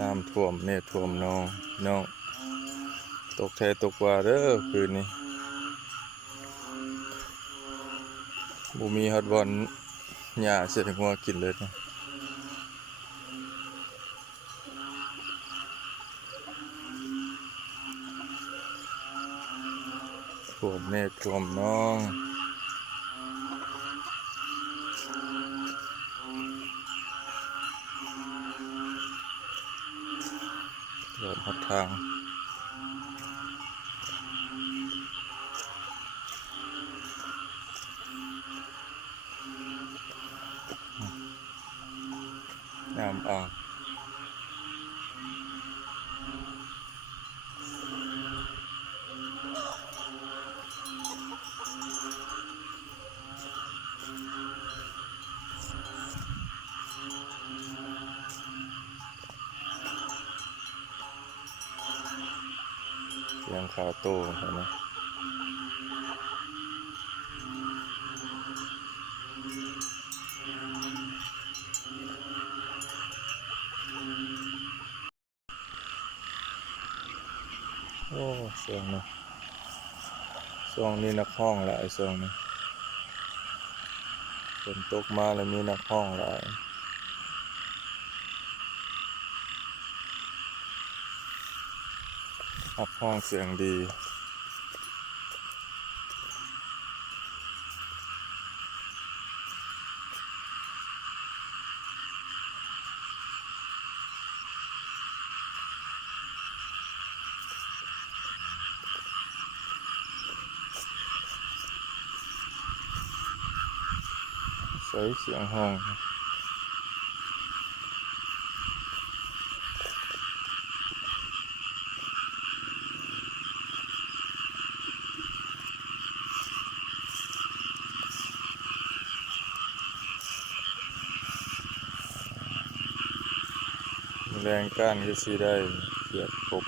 น้ำท่วมเนี่ยท่วมน้องตกแท้ตกว่าเด้อคืนนี้บุมีฮอตบอลหญ้าเสร็จหัวกินเลยนะท่วมเนี่ยท่วมน้องเดินหดทางน้ำอ่างเสียงขาโต้เห็นไหมโอ้เสียงนะช่วงนี้นักห้องหลายช่วงนี้ฝนตกมาแล้วมีนักห้องหลายนักห้องเสียงดีใช้เสียงห้องแรงก้านก็สิได้เกียดกบ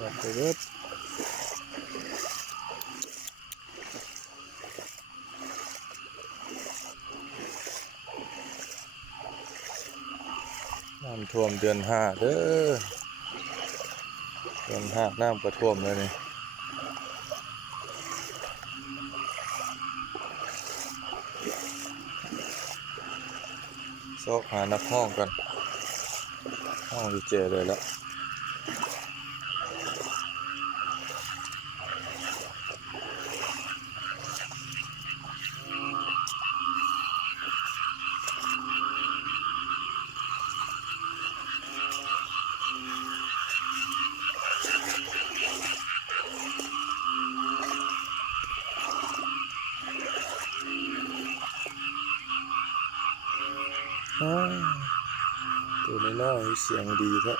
อยากไปเบิดน้ำท่วมเดือน5เด้อเดือน5น้ำก็ท่วมแล้วนี่ซอกหานักห้องกันห้องดีเจเลยละตัวน้อยๆเสียงดีแท้